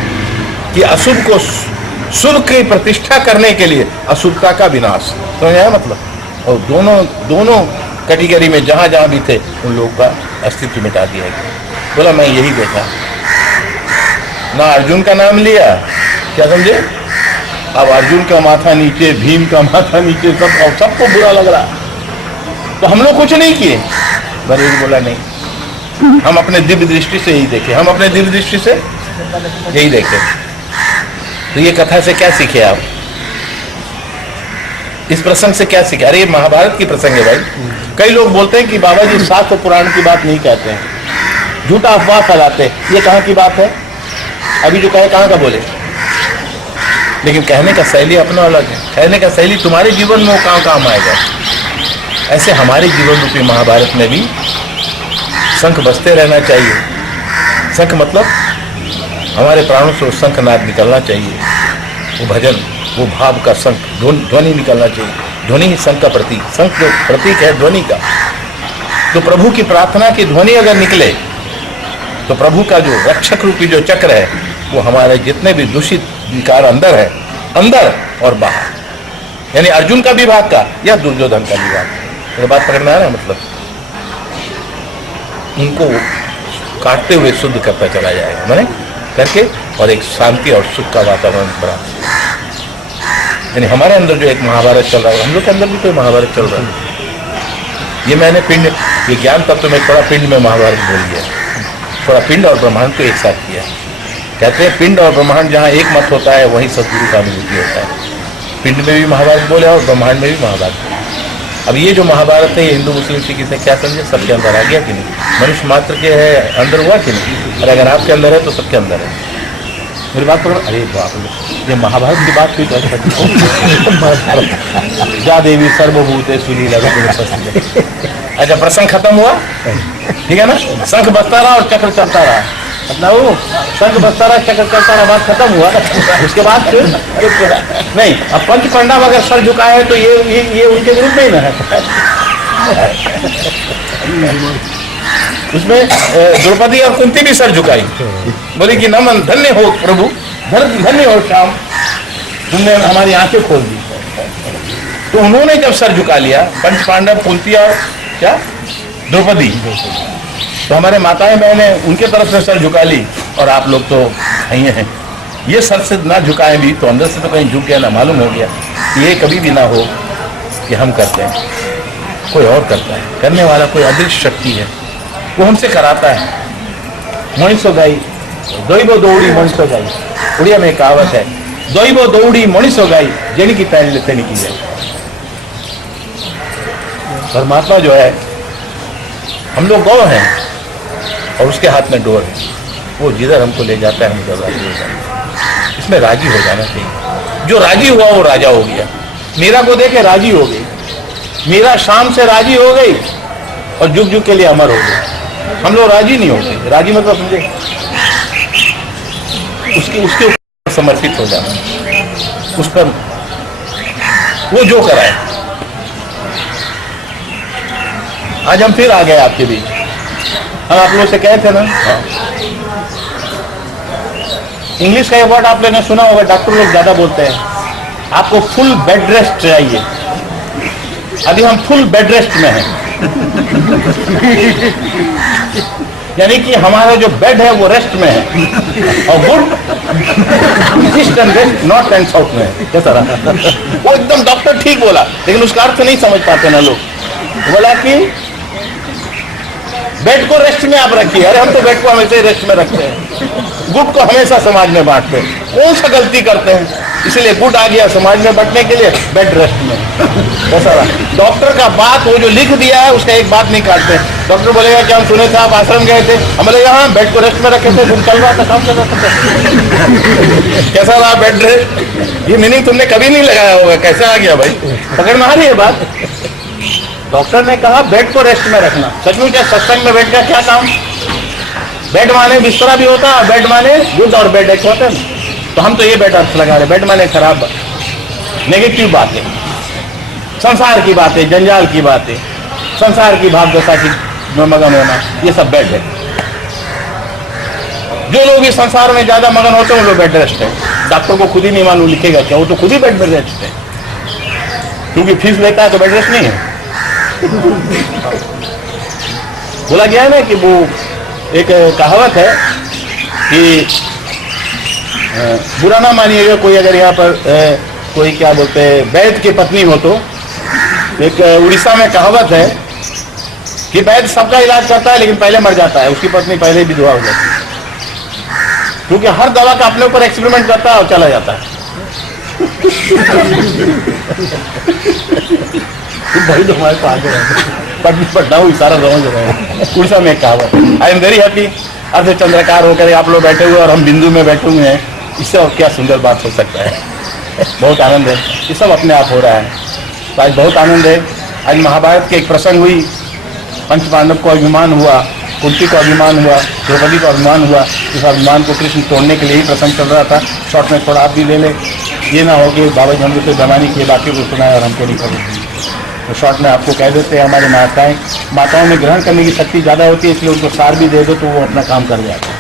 कि अशुभ को शुभ की प्रतिष्ठा करने के लिए अशुभता का विनाश। तो यह मतलब, और दोनों कैटेगरी में जहां जहां भी थे उन लोगों का अस्तित्व मिटा दिया गया। बोला मैं यही देखा, ना अर्जुन का नाम लिया, क्या समझे? अब अर्जुन का माथा नीचे, भीम का माथा नीचे, सबको बुरा लग रहा। तो हम लोग कुछ नहीं किए। बरेली बोला नहीं, हम अपने दिव्य दृष्टि से यही देखे, हम अपने दिव्य दृष्टि से यही देखे। तो ये कथा से क्या सीखे आप? इस प्रसंग से क्या सीखे? अरे ये महाभारत की प्रसंग है भाई। कई लोग बोलते हैं कि बाबा जी शास्त्र पुराण की बात नहीं कहते हैं, झूठा अफवाह फैलाते हैं। ये कहाँ की बात है? अभी जो कहे कहाँ का बोले? लेकिन कहने का शैली अपना अलग है। कहने का शैली तुम्हारे जीवन में वो कहाँ काम आएगा। ऐसे हमारे जीवन रूपी महाभारत में भी शंख बजते रहना चाहिए। शंख मतलब हमारे प्राणों से शंखनाद निकलना चाहिए, वो भजन, वो भाव का शंख ध्वनि निकलना चाहिए। ध्वनि ही शंख का प्रतीक, शंख जो प्रतीक है ध्वनि का। तो प्रभु की प्रार्थना की ध्वनि अगर निकले तो प्रभु का जो रक्षक रूपी जो चक्र है वो हमारे जितने भी दूषित विकार अंदर है, अंदर और बाहर, यानी अर्जुन का विभाग का या दुर्योधन का विभाग, मेरी बात पकड़ना है ना? मतलब उनको काटते हुए शुद्ध करता चला जाएगा, मैंने करके, और एक शांति और सुख का वातावरण बना। यानी हमारे अंदर जो एक महाभारत चल रहा है, हम लोग के अंदर भी कोई महाभारत चल रहा है। ये मैंने पिंड, ये ज्ञान तत्व में थोड़ा पिंड में महाभारत बोल दिया, थोड़ा पिंड और ब्रह्मांड को एक साथ किया। कहते हैं पिंड और ब्रह्मांड जहाँ एक मत होता है वहीं सदगुरु का अनुभूति होता है। पिंड में भी महाभारत बोले और ब्रह्मांड में भी महाभारत। अब ये जो महाभारत है ये हिंदू मुस्लिम सिख से क्या समझे? सबके अंदर आ गया कि नहीं? मनुष्य मात्र के है अंदर हुआ कि नहीं? और अगर आपके अंदर है तो सबके अंदर है। मेरी बात पकड़ो। अरे बाप रे, ये महाभारत की बात हुई तो जा देवी सर्वभूतेषु लीला। अच्छा, प्रसंग खत्म हुआ, ठीक है ना? शंख बजता रहा और चक्र चलता रहा, मतलब वो शंख बजता रहा, चक्र चलता रहा, बात खत्म हुआ। उसके बाद फिर नहीं, अब पंच पांडव अगर सर झुकाए है तो ये उनके ग्रुप में ही ना है। उसमें द्रौपदी और कुंती भी सर झुकाई, बोली कि नमन, धन्य हो प्रभु, धन्य हो श्याम, तुमने हमारी आंखें खोल दी। तो उन्होंने जब सर झुका लिया, पंच पांडव, कुंती और क्या द्रौपदी, तो हमारे माताएं बहनें उनके तरफ से सर झुका ली, और आप लोग तो नहीं हैं। ये सर से ना झुकाए भी तो अंदर से तो कहीं झुक गया ना, मालूम हो गया। ये कभी भी ना हो कि हम करते हैं, कोई और करता है। करने वाला कोई अदृश्य शक्ति है, वो हमसे कराता है। मणिसो गाई दोइबो दौड़ी मणिसो गाई, उड़िया में कहावत है, दोइबो दौड़ी मणिसो गाई, जेनी की पैन लेते नहीं की जाए। परमात्मा जो है, हम लोग गौ हैं और उसके हाथ में डोर है, वो जिधर हमको ले जाता है हम उधर राजी हो जाते हैं। इसमें राजी हो जाना चाहिए। जो राजी हुआ वो राजा हो गया। मीरा को देखे राजी हो गई, मीरा शाम से राजी हो गई और जुग जुग के लिए अमर हो गई। हम लोग राजी नहीं होते। राजी मतलब समझे, उसके ऊपर समर्पित हो जाना, उस पर वो जो कराए। आज हम फिर आ गए आपके बीच। हम आप लोगों से कहे थे ना, इंग्लिश का ये वर्ड आप लोगों ने सुना होगा, डॉक्टर लोग ज्यादा बोलते हैं, आपको फुल बेड रेस्ट चाहिए। अभी हम फुल बेड रेस्ट में हैं। यानी कि हमारा जो बेड है वो रेस्ट में है, और good east and west, north and south में है। कैसा रहा? वो एकदम डॉक्टर ठीक बोला, लेकिन उसका अर्थ नहीं समझ पाते ना लोग। बोला कि बेड को रेस्ट में आप रखिए। अरे हम तो बेड को हमेशा ही रेस्ट में रखते हैं, गुड को हमेशा समाज में बांटते हैं। कौन सा गलती करते हैं? इसलिए गुड आ गया समाज में बंटने के लिए, बेड रेस्ट में। ऐसा डॉक्टर का बात वो जो लिख दिया है उसका एक बात नहीं काटते। डॉक्टर बोलेगा कि हम सुने थे आप आश्रम गए थे, हम बोलेगा हाँ बेड को रेस्ट में रखे थे, फिर चल रहा था काम चल रहा था। कैसा रहा बेड रेस्ट? ये मीनिंग तुमने कभी नहीं लगाया होगा, कैसा आ गया भाई? पकड़ में आ रही है बात? डॉक्टर ने कहा बेड को रेस्ट में रखना। सचमुच है, सत्संग में बेड का क्या काम? बेड माने बिस्तरा भी होता है, बेड माने गुड और बेड एक होते हैं। तो हम तो ये बेड अर्थ लगा रहे, बेड माने खराब, नेगेटिव बातें, संसार की बातें, जंजाल की बातें, संसार की भाव दशा की मगन होना, ये सब बेड है। जो लोग इस संसार में ज्यादा मगन होते हैं वो लोग बेड रेस्ट है। डॉक्टर को खुद ही नहीं मालूम लिखेगा क्या, वो तो खुद ही बेड रेस्ट है, क्योंकि फीस लेता है तो बेड रेस्ट नहीं है। बोला गया है ना कि वो एक कहावत है कि बुरा ना मानिएगा कोई अगर यहाँ पर कोई क्या बोलते हैं वैद्य की पत्नी हो तो, एक उड़ीसा में कहावत है कि वैद्य सबका इलाज करता है लेकिन पहले मर जाता है, उसकी पत्नी पहले विधवा हो जाती है, क्योंकि हर दवा का अपने ऊपर एक्सपेरिमेंट करता है और चला जाता है। भाई तो हमारे पास पढ़ना हुई सारा समझ रहे हैं। उड़ीसा में एक कहावत, आई एम वेरी हैप्पी, अर्ध चंद्रकार होकर आप लोग बैठे हुए और हम बिंदु में बैठे हुए हैं, इससे और क्या सुंदर बात हो सकता है। बहुत आनंद है, ये सब अपने आप हो रहा है। तो आज बहुत आनंद है। आज महाभारत के एक प्रसंग हुई, पंच पांडव को अभिमान हुआ, कुंती को अभिमान हुआ, द्रौपदी को अभिमान हुआ। इस अभिमान को कृष्ण तोड़ने के लिए ही प्रसंग चल रहा था। शॉर्ट में थोड़ा आप भी ले ले, ये ना हो कि बाबा जी हमको बेमानी किए, बाकी को सुनाए और हमको नहीं करें। तो शॉर्ट में आपको कह देते हैं, हमारी माताओं में ग्रहण करने की शक्ति ज़्यादा होती है, इसलिए उनको सार भी दे दो तो वो अपना काम कर जाते हैं।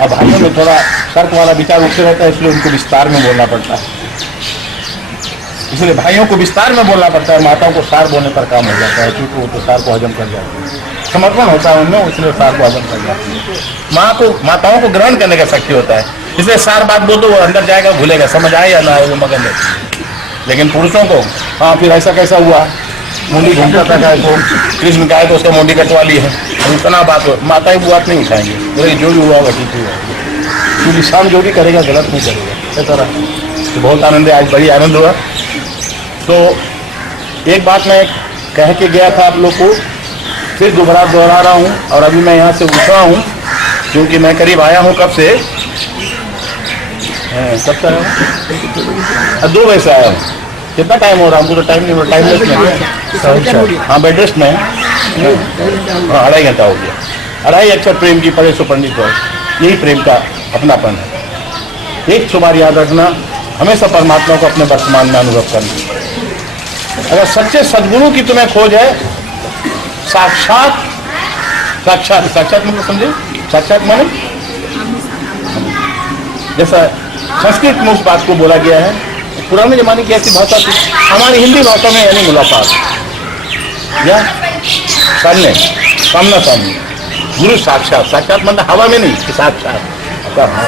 अब भाइयों में थोड़ा तर्क वाला विचार उठते रहता है, इसलिए उनको विस्तार में बोलना पड़ता है। इसलिए भाइयों को विस्तार में बोलना पड़ता है, माताओं को सार बोलने पर काम हो जाता है, क्योंकि वो तो सार को हजम कर जाती है। समर्पण होता है उनमें, इसलिए सार को हजम कर जाती है। माताओं को ग्रहण करने का शक्ति होता है, इसलिए सार बात बोल दो वो अंदर जाएगा, भूलेगा, समझ आए या ना आए वो मगन है। लेकिन पुरुषों को हाँ फिर ऐसा कैसा हुआ, मुंडी घूमता था गाय को, कृष्ण गाय तो उसका मुंडी कटवा ली है, इतना बात हो, माताएं वो बात नहीं उठाएंगे, बोले जो भी हुआ होगा ठीक हुआ, क्योंकि शाम जो भी करेगा गलत नहीं करेगा। ऐसा रहा तो बहुत आनंद है, आज बड़ी आनंद हुआ। तो एक बात मैं कह के गया था आप लोग को, फिर दोहरा रहा हूँ, और अभी मैं यहाँ से उठ रहा हूँ, क्योंकि मैं करीब आया हूँ कब से, कब से आया हूँ, 2 बजे से आया हूँ। कितना टाइम हो रहा है हमको तो टाइम नहीं हो रहा, टाइम रेस्ट में, हाँ बेड रेस्ट में, हाँ 2.5 घंटा हो गया। 2.5 अक्षर प्रेम की पढ़े सो पंडित हो, यही प्रेम का अपनापन है। एक बार याद रखना, हमेशा परमात्मा को अपने वर्तमान में अनुभव करना। अगर सच्चे सद्गुरु की तुम्हें खोज है, साक्षात मतलब समझे, साक्षात माने जैसा संस्कृत में उस बात को बोला गया है, पुराने जमाने की ऐसी भाषा थी, हमारी हिंदी भाषा में यानी मुलाकात या सामना सामने। गुरु साक्षात, साक्षात मतलब हवा में नहीं, साक्षात हवा।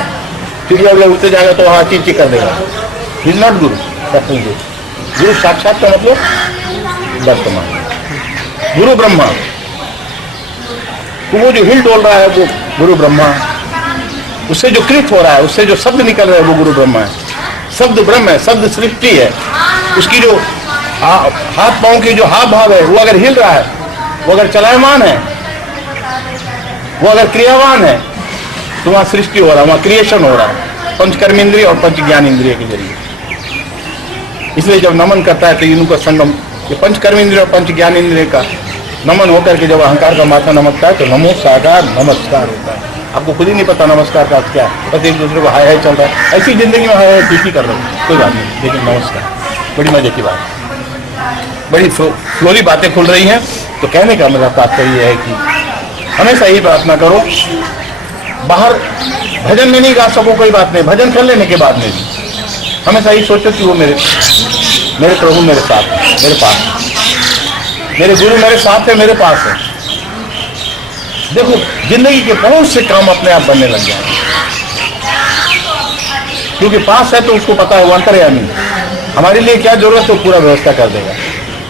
फिर अगर उठते जाएगा तो वहाँ चीची कर देगा, इज नॉट गुरु। गुरु साक्षात का मतलब वर्तमान, गुरु ब्रह्मा, तो वो जो हिल डोल रहा है वो गुरु ब्रह्मा, उससे जो कृत हो रहा है, उससे जो शब्द निकल रहा है वो गुरु ब्रह्मा है। शब्द ब्रह्म है, शब्द सृष्टि है, उसकी जो हाथ पांव की जो हाव भाव है वो अगर हिल रहा है, वो अगर चलायमान है, वो अगर क्रियावान है, तो वहाँ सृष्टि हो रहा है, वहाँ क्रिएशन हो रहा है, पंच कर्म इंद्रिय और पंच ज्ञान इंद्रिय के जरिए। इसलिए जब नमन करता है तो इनका संगम, ये पंच कर्म इंद्रिय और पंच ज्ञान इंद्रिय का नमन होकर के जब अहंकार का माथा नमकता है तो नमो साकार नमस्कार होता है। आपको खुद ही नहीं पता नमस्कार का क्या है, बस एक दूसरे को हाय हाय चल रहा है, ऐसी जिंदगी में हाय हाय ठीक ही कर रहे हो, कोई बात नहीं, लेकिन नमस्कार बड़ी मजे की बात, बड़ी फ्लोरी बातें खुल रही हैं। तो कहने का मेरा तात्पर्य है कि हमेशा यही प्रार्थना करो, बाहर भजन में नहीं गा सको कोई बात नहीं, भजन कर लेने के बाद में भी हमेशा यही सोचो कि वो मेरे प्रभु मेरे साथ, मेरे पास, मेरे गुरु मेरे साथ है, मेरे पास है। देखो जिंदगी के बहुत से काम अपने आप बनने लग जाएंगे, क्योंकि पास है तो उसको पता है वो अंतर्यामी, हमारे लिए क्या जरूरत है वो पूरा व्यवस्था कर देगा।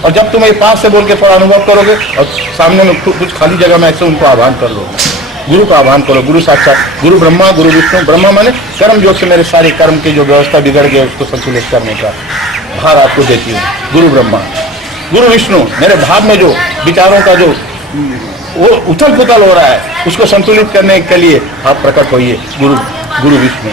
और जब तुम ये पास से बोल के थोड़ा अनुभव करोगे और सामने में कुछ खाली जगह में ऐसे उनको आह्वान कर लोगे, गुरु का आह्वान करो। गुरु साक्षात गुरु ब्रह्मा गुरु विष्णु, ब्रह्मा माने कर्म योग से मेरे सारे कर्म की जो व्यवस्था बिगड़ गई उसको संतुलित करने का भार आपको देती हूँ। गुरु ब्रह्मा, गुरु विष्णु, मेरे भाव में जो विचारों का जो वो उथल पुथल हो रहा है उसको संतुलित करने के लिए आप प्रकट होइए। गुरु विष्णु,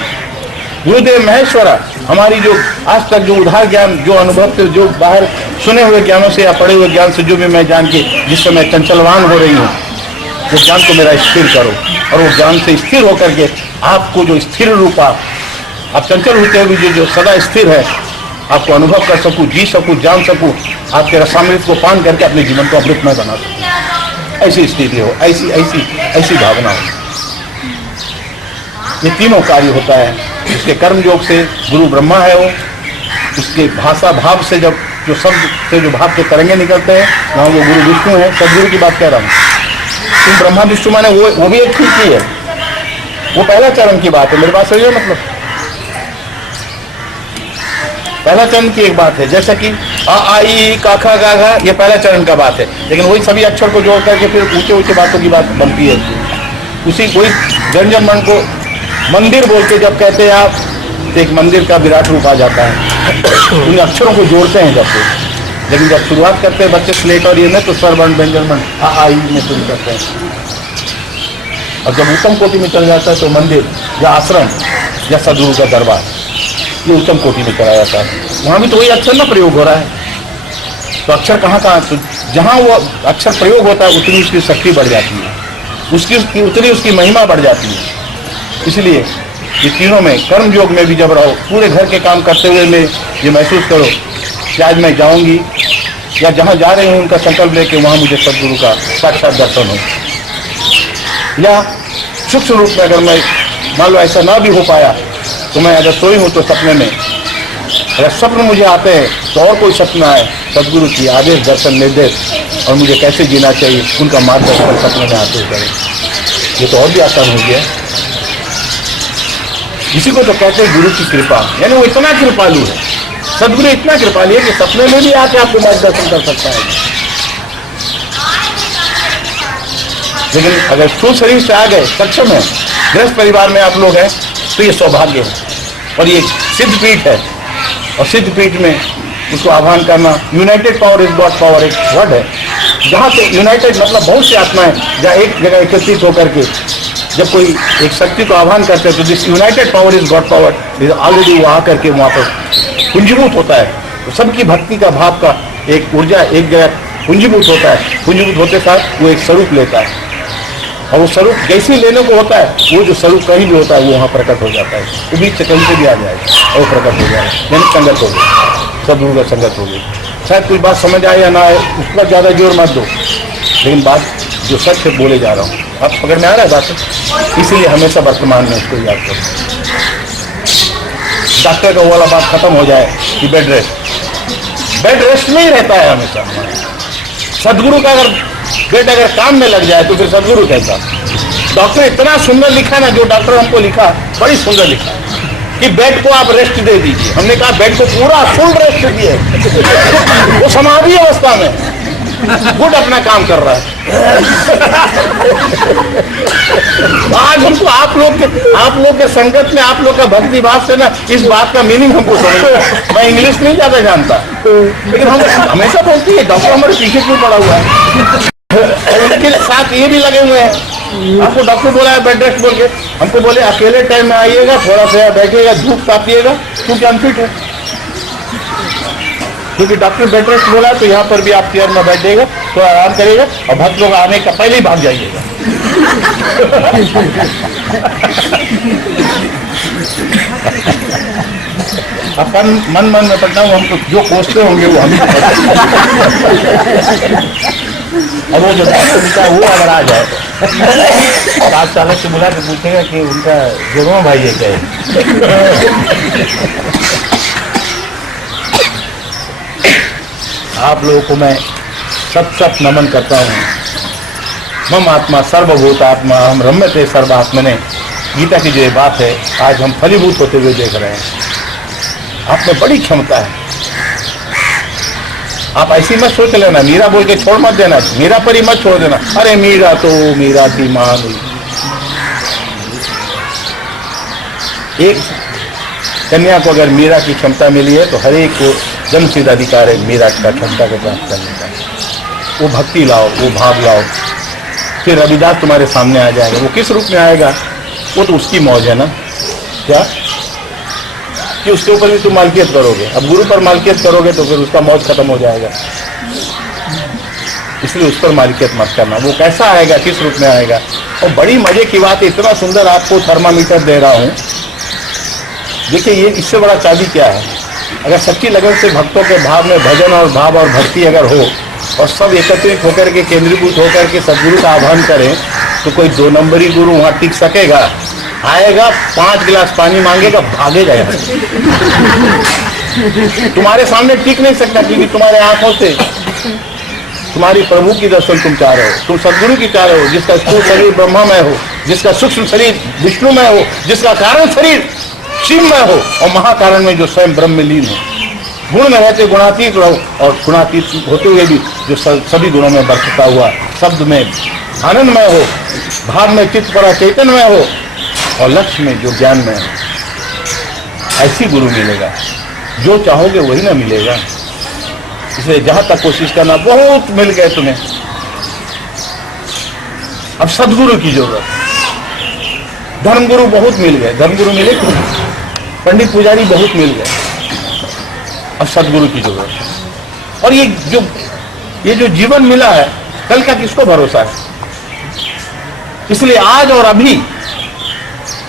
गुरुदेव महेश्वरा, हमारी जो आज तक जो उधार ज्ञान, जो अनुभव से, जो बाहर सुने हुए ज्ञानों से या पढ़े हुए ज्ञान से जो भी मैं जान के जिससे मैं चंचलवान हो रही हूँ, वो ज्ञान को मेरा स्थिर करो और वो ज्ञान से स्थिर होकर के आपको जो स्थिर रूपा, आप चंचल होते हुए जो सदा स्थिर है, आपको अनुभव कर सकूं, जी सकूं, जान सकूं, आपके रसामृत को पान करके अपने जीवन को अमृतमय बना सकूं। ऐसी स्थिति हो, ऐसी भावना हो। ये तीनों कार्य होता है। उसके कर्म योग से गुरु ब्रह्मा है, वो उसके भाषा भाव से जब जो शब्द से जो भाव के तरंगे निकलते हैं वहाँ वो गुरु विष्णु है। सदगुरु की बात कह रहा हूँ। तुम ब्रह्मा विष्णु माने वो भी एक ठीक ही है, वो पहला चरण की बात है। मेरे पास सही है, मतलब पहला चरण की एक बात है। जैसा कि आ आई का खा गा गा, ये पहला चरण का बात है, लेकिन वही सभी अक्षर को जोड़ करके फिर ऊंचे ऊंचे बातों की बात बनती है। उसी वही जन मन को मंदिर बोल के जब कहते हैं आप, तो एक मंदिर का विराट रूप आ जाता है। उन अक्षरों को जोड़ते हैं जब, लेकिन जब शुरुआत करते हैं बच्चे स्लेट और ये में, तो स्वरवर्ण व्यंजन वर्ण आ आई में शुरू करते हैं। और जब उत्तम कोटि में चल जाता है तो मंदिर या आश्रम या सदगुरु का दरबार, ये उत्तम कोटि में चला जाता है। वहाँ भी तो वही अक्षर ना प्रयोग हो रहा है। तो अक्षर कहाँ तो जहाँ वो अक्षर प्रयोग होता है उतनी उसकी शक्ति बढ़ जाती है, उतनी उसकी महिमा बढ़ जाती है। इसलिए ये तीनों में, कर्म योग में भी जब रहो, पूरे घर के काम करते हुए में ये महसूस करो कि आज मैं जाऊंगी या जहाँ जा रही हूँ उनका संकल्प लेके वहाँ मुझे सदगुरु का साक्षात दर्शन हो। या सूक्ष्म रूप में अगर मैं मान लो ऐसा ना भी हो पाया तो मैं अगर सोई हूँ तो सपने में, अगर स्वप्न मुझे आते हैं तो और कोई सपना है, सदगुरु की आदेश दर्शन निर्देश और मुझे कैसे जीना चाहिए उनका मार्गदर्शन सपने में आते करें। ये तो और भी आसान हो गया। इसी को तो कहते हैं गुरु की कृपा, यानी वो इतना कृपालु है, सदगुरु इतना कृपालु है कि सपने में भी आके आपको मार्गदर्शन कर सकता है। लेकिन अगर स्थूल शरीर से आ गए, सक्षम है, गृहस्थ परिवार में आप लोग हैं, तो ये सौभाग्य है और ये सिद्ध पीठ है। और सिद्ध पीठ में उसको आह्वान करना, United power is God power, एक वर्ड है जहाँ से यूनाइटेड मतलब बहुत सी आत्माएं जहाँ एक जगह एकत्रित होकर के जब कोई एक शक्ति को आह्वान करते हैं तो this United power is God power is already वो आकर के वहाँ पर पुंजीभूत होता है। तो सबकी भक्ति का भाव का एक ऊर्जा एक जगह पुंजीभूत होता है। पुंजीभूत होते साथ वो एक स्वरूप लेता है और वो स्वरूप जैसे लेने को होता है वो जो स्वरूप कहीं भी होता है वो वहाँ प्रकट हो जाता है। वो बीच से कहीं से भी आ जाएगा और प्रकट हो जाएगा, यानी संगत हो गई, सदगुरु का संगत हो गई। शायद कुछ बात समझ आए या ना आए उस पर ज़्यादा जोर मत दो, लेकिन बात जो सच है बोले जा रहा हूँ, आप पकड़ में आ रहा है बात। इसलिए हमेशा वर्तमान में उसको याद करो। डॉक्टर का वो वाला बात खत्म हो जाए कि बेड रेस्ट में ही रहता है हमेशा। सदगुरु का अगर काम में लग जाए तो फिर सदगुरु कैसा। डॉक्टर इतना सुंदर लिखा ना, जो डॉक्टर हमको लिखा बड़ी सुंदर लिखा कि बेड को आप रेस्ट दे दीजिए। हमने कहा बेड को पूरा फुल रेस्ट दिए, वो समाधि अवस्था में गुड अपना काम कर रहा है। आज हमको आप लोग के संगत में, आप लोग का भक्ति भाव से ना इस बात का मीनिंग हमको समझ। मैं इंग्लिश नहीं ज्यादा जानता, लेकिन हम हमेशा बोलती है डॉक्टर हमारे पीछे क्यों पड़ा हुआ है। उनके साथ ये भी लगे हुए हैं। आपको डॉक्टर बोला है बेड रेस्ट बोल के, हमको बोले अकेले टाइम में आइएगा, थोड़ा सा बैठिएगा, धूप तापिएगा, क्योंकि अनफिट है। क्योंकि डॉक्टर बेड रेस्ट बोला है तो यहाँ पर भी आप चेयर में बैठिएगा, थोड़ा आराम करिएगा और भक्त लोग आने का पहले ही भाग जाइएगा। अपन मन में पढ़ता हूँ, हमको जो कोसते होंगे वो हम और वो जो डॉक्टर है वो अगर आ जाए तो आप चालक से बुला के पूछेगा कि उनका जोड़ों भाई है क्या है। आप लोगों को मैं सत नमन करता हूँ। मम आत्मा सर्वभूत आत्मा हम रम्यते सर्वात्मने, गीता की जो ये बात है आज हम फलीभूत होते हुए देख रहे हैं। आप में बड़ी क्षमता है। आप ऐसी मत सोच लेना, मीरा बोल के छोड़ मत देना, मीरा पर ही मत छोड़ देना। अरे मीरा तो मीरा की मान हुई, एक कन्या को अगर मीरा की क्षमता मिली है तो हर एक को जन्मसिद्ध अधिकार है मीरा का क्षमता को प्राप्त करने का। वो भक्ति लाओ, वो भाव लाओ, फिर रविदास तुम्हारे सामने आ जाएगा। वो किस रूप में आएगा वो तो उसकी मौज है ना, क्या कि उसके ऊपर भी तुम मालकियत करोगे। अब गुरु पर मालकियत करोगे तो फिर उसका मौज खत्म हो जाएगा, इसलिए उस पर मालिकियत मत करना। वो कैसा आएगा, किस रूप में आएगा। और बड़ी मजे की बात है, इतना सुंदर आपको थर्मामीटर दे रहा हूं। देखिए ये इससे बड़ा चाबी क्या है, अगर सच्ची लगन से भक्तों के भाव में भजन और भाव और भक्ति अगर हो और सब एकत्रित होकर के केंद्रीभूत होकर के सदगुरु का आह्वान करें तो कोई 2 नंबरी गुरु वहां टिक सकेगा? आएगा 5 गिलास पानी मांगेगा, भागेगा यार। तुम्हारे सामने टिक नहीं सकता, क्योंकि तुम्हारे आंखों से तुम्हारी प्रभु की दर्शन तुम चाह रहे हो, तुम सदगुरु की चाह रहे हो, जिसका स्थूल शरीर ब्रह्ममय हो, जिसका सूक्ष्म शरीर विष्णुमय हो, जिसका कारण शरीर शिवमय हो और महाकारण में जो स्वयं ब्रह्म में लीन हो। गुण में रहते गुणातीत रहो और गुणातीत होते हुए भी जो सभी गुणों में बरतता हुआ, शब्द में आनंदमय हो, भाव में चित्त पर चैतन्यमय हो और लक्ष्य में जो ज्ञान में हो। ऐसी गुरु मिलेगा, जो चाहोगे वही ना मिलेगा। इसलिए जहां तक कोशिश करना, बहुत मिल गए तुम्हें, अब सदगुरु की जरूरत है। धर्मगुरु बहुत मिल गए, धर्मगुरु मिले क्यों? पंडित पुजारी बहुत मिल गए, अब सदगुरु की जरूरत है। और ये जो जीवन मिला है, कल का किसको भरोसा है? इसलिए आज और अभी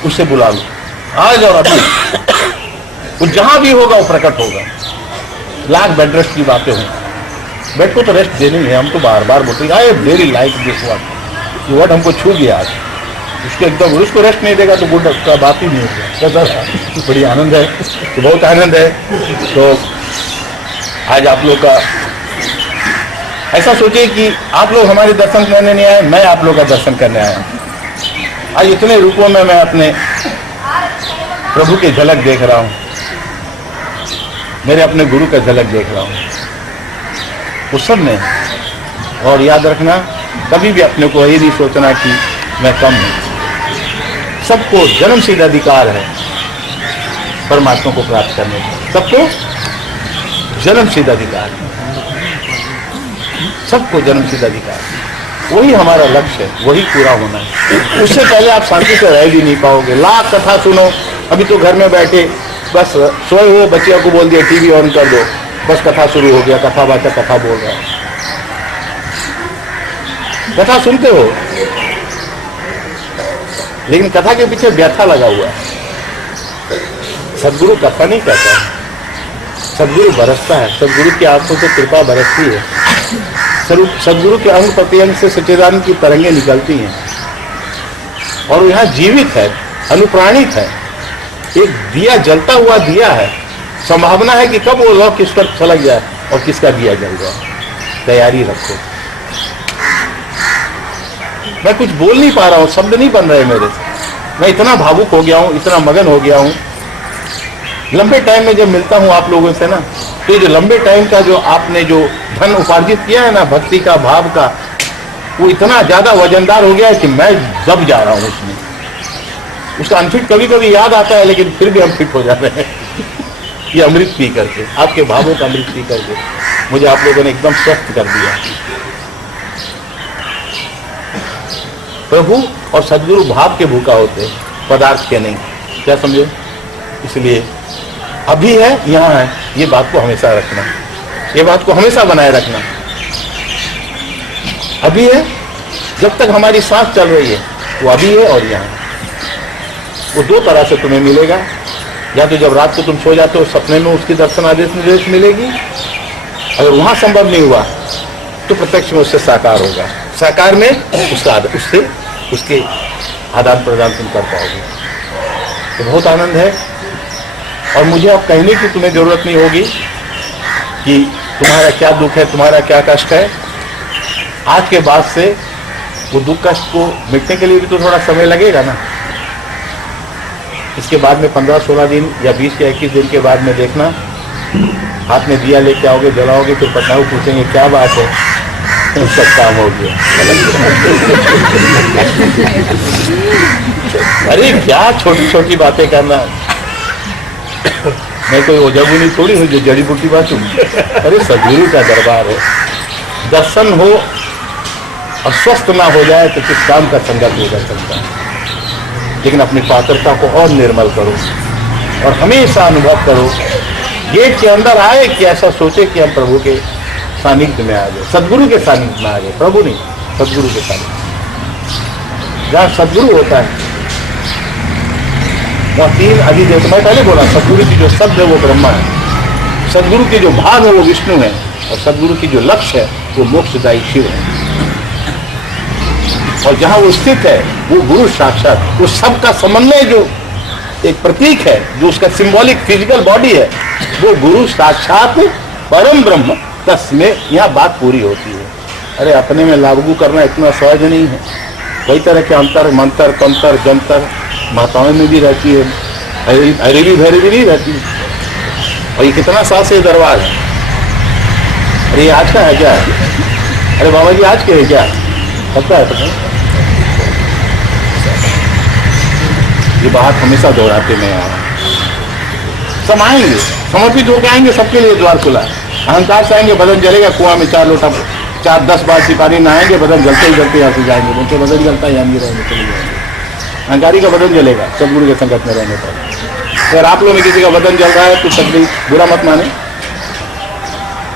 उसे बुला लो, आज और अभी। वो जहां भी होगा वो प्रकट होगा। लाख बेड रेस्ट की बातें हों, बेड को तो रेस्ट देनी है। हम तो बार बार बोलते हैं I very like this word, ये वर्ड हमको छू गया आज। उसको एकदम उसको रेस्ट नहीं देगा तो गुड का बात ही नहीं होगा। बड़ी आनंद है, तो बहुत आनंद है। तो आज आप लोग का ऐसा सोचिए कि आप लोग हमारे दर्शन करने नहीं आए, मैं आप लोग का दर्शन करने आया। आज इतने रूपों में मैं अपने प्रभु की झलक देख रहा हूँ, मेरे अपने गुरु का झलक देख रहा हूँ, वो सब में। और याद रखना, कभी भी अपने को ये नहीं सोचना कि मैं कम हूँ। सबको जन्मसिद्ध अधिकार है परमात्मा को प्राप्त करने का, सबको जन्मसिद्ध अधिकार है, सबको जन्मसिद्ध अधिकार है। वही हमारा लक्ष्य है, वही पूरा होना है। उससे पहले आप शांति से रह भी नहीं पाओगे। लाख कथा सुनो, अभी तो घर में बैठे बस सोए हुए बच्चियों को बोल दिया टीवी ऑन कर दो, बस कथा शुरू हो गया, कथावाचक कथा बोल रहा है। कथा सुनते हो लेकिन कथा के पीछे व्यथा लगा हुआ है। सदगुरु कथा नहीं कहता है, सदगुरु बरसता है, सदगुरु की आंखों से कृपा बरसती है, सदगुरु के अंग प्रत्यंग से सच्चिदानंद की तरंगें निकलती हैं और यहाँ जीवित है, अनुप्राणित है। एक दिया जलता हुआ दिया है, संभावना है कि कब वो लौ किस पर छलक जाए और किसका दिया जल जाए। तैयारी रखो। मैं कुछ बोल नहीं पा रहा हूँ, शब्द नहीं बन रहे मेरे से। मैं इतना भावुक हो गया हूँ, इतना मगन हो गया हूँ। लंबे टाइम में जब मिलता हूँ आप लोगों से ना, तो ये जो लंबे टाइम का जो आपने जो धन उपार्जित किया है ना, भक्ति का, भाव का, वो इतना ज्यादा वजनदार हो गया है कि मैं दब जा रहा हूँ उसमें। उसका अनफिट कभी कभी याद आता है, लेकिन फिर भी हम फिट हो जाते हैं। ये अमृत पी करके, आपके भावों का अमृत पी करके मुझे आप लोगों ने एकदम स्वस्थ कर दिया। प्रभु और सदगुरु भाव के भूखा होते हैं, पदार्थ के नहीं। क्या समझे? इसलिए अभी है, यहाँ है, ये बात को हमेशा रखना, ये बात को हमेशा बनाए रखना। अभी है, जब तक हमारी सांस चल रही है वो अभी है और यहाँ। वो दो तरह से तुम्हें मिलेगा, या तो जब रात को तुम सो जाते हो सपने में उसकी दर्शन आदेश निर्देश मिलेगी, अगर वहां संभव नहीं हुआ तो प्रत्यक्ष में उससे साकार होगा। साकार में उससे उसके आदान प्रदान तुम कर पाओगे। तो बहुत आनंद है। और मुझे अब कहने की तुम्हें जरूरत नहीं होगी कि तुम्हारा क्या दुख है, तुम्हारा क्या कष्ट है। आज के बाद से वो दुख कष्ट को मिटने के लिए भी तो थोड़ा समय लगेगा ना। इसके बाद में 15-16 दिन या 20 या 21 दिन के बाद में देखना, हाथ में दिया लेके आओगे, जलाओगे, फिर पटना को पूछेंगे क्या बात है, सब काम हो गया। अरे क्या छोटी छोटी बातें करना, मैं कोई ओझाबुनी थोड़ी हूँ जो जड़ी बूटी बातूं। अरे सदगुरु का दरबार है, दर्शन हो और स्वस्थ ना हो जाए तो किस काम का संगत हो सकता है। लेकिन अपनी पात्रता को और निर्मल करो और हमेशा अनुभव करो, गेट के अंदर आए कि ऐसा सोचे कि हम प्रभु के सानिध्य में आ गए, सदगुरु के सानिध्य में आ गए, प्रभु नहीं सदगुरु के सानिध्य। जहाँ सदगुरु होता है वह तीन अधिदेवता, मैं पहले बोला सदगुरु की जो शब्द है वो ब्रह्मा है, सदगुरु के जो भाग है वो विष्णु है, और सदगुरु की जो लक्ष्य है वो मोक्षदायी शिव है। और जहां वो स्थित है वो गुरु साक्षात, वो सबका समन्वय जो एक प्रतीक है, जो उसका सिंबॉलिक फिजिकल बॉडी है, वो गुरु साक्षात परम ब्रह्म तस्मै। यहाँ बात पूरी होती है। अरे अपने में लागू करना इतना सहज नहीं है। कई तरह के अंतर मंत्र तंत्र जंतर माताओं में भी रहती है, हरेली भैरवी नहीं रहती। और ये कितना साल से दरबार है। अरे ये आज का है क्या? अरे बाबा जी आज के है क्या? पता है पता? ये बात हमेशा दोहराते में आ रहा है। सब आएंगे, समर्पित होकर आएंगे, सबके लिए द्वार खुला है। अहंकार से आएंगे बदन जलेगा, कुआं में 4 लोटा 4-10 बार सिपाही नहाएंगे, बदन जलते ही जलते यहाँ से जाएंगे, उनके बदन जलता है यहाँ नहीं रहेंगे, चले जाएंगे। अहंकारी का बदन जलेगा सदगुरु के संगत में रहने पर। अगर आप लोगों में किसी का बदन जल रहा है तो तकलीफ बुरा मत माने,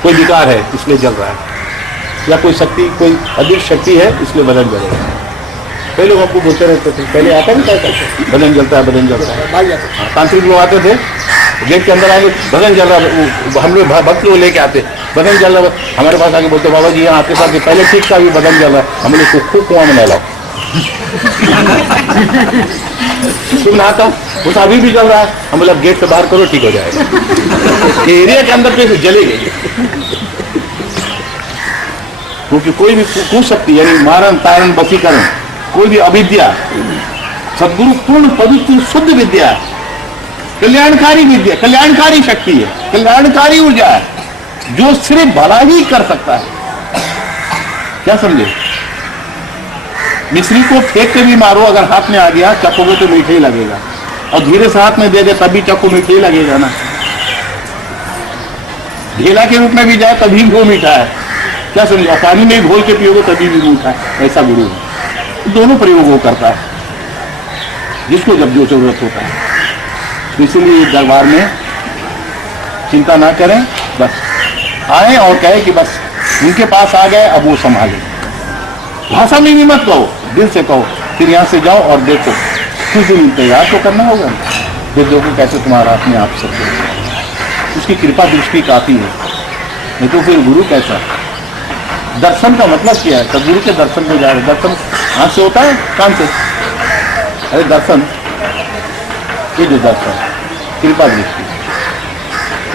कोई विकार है इसलिए जल रहा है, या कोई शक्ति कोई अधिक शक्ति है इसलिए बदन जलेगा। कई लोग आपको बोलते रहते थे, पहले आता नहीं था बदन जलता है बदन जलता है। तांत्रिक लोग आते थे, गेट के अंदर आएंगे बदन जल रहा, हम लोग भक्त लोग लेके आते बदन जल रहा, हमारे पास आके बोलते बाबा जी यहाँ आते साथ पहले ठीक था अभी बदन जल रहा है, हम लोग खूब कुआं में नहलाओ। तुम नहाता वो तो अभी भी जल रहा है, हम बोला गेट से बाहर करो ठीक हो जाएगा। एरिया के अंदर तो जलेगी, क्योंकि कोई भी कुशक्ति यानी मारण तारण बसीकरण, कोई भी अविद्या, सदगुरु पूर्ण पवित्र शुद्ध विद्या है, कल्याणकारी विद्या, कल्याणकारी शक्ति है, कल्याणकारी ऊर्जा है, जो सिर्फ भला ही कर सकता है। क्या समझे? मिश्री को फेंक के भी मारो, अगर हाथ में आ गया चक्कू तो मीठा ही लगेगा, और धीरे से हाथ में दे दे तभी चक्कू मीठा ही लगेगा ना। ढेला के रूप में भी जाए तभी वो मीठा है। क्या समझे? पानी में घोल के पियोगे तभी भी मीठा है। ऐसा गुरु है, दोनों प्रयोग वो करता है जिसको जब जो जरूरत होता है। तो इसीलिए दरबार में चिंता ना करें, बस आए और कहे कि बस उनके पास आ गए, अब वो संभाले। भाषा में भी मत कहो, दिल से कहो, फिर यहाँ से जाओ और देखो कुछ दिन तैयार तो करना होगा, फिर देखो कैसे तुम्हारा अपने आप सब उसकी कृपा दृष्टि काफी है, नहीं तो फिर गुरु कैसा? दर्शन का मतलब क्या है? सदगुरु के दर्शन में जा रहे, दर्शन हाथ से होता है कान से? अरे दर्शन, ये जो दर्शन कृपा दृष्टि,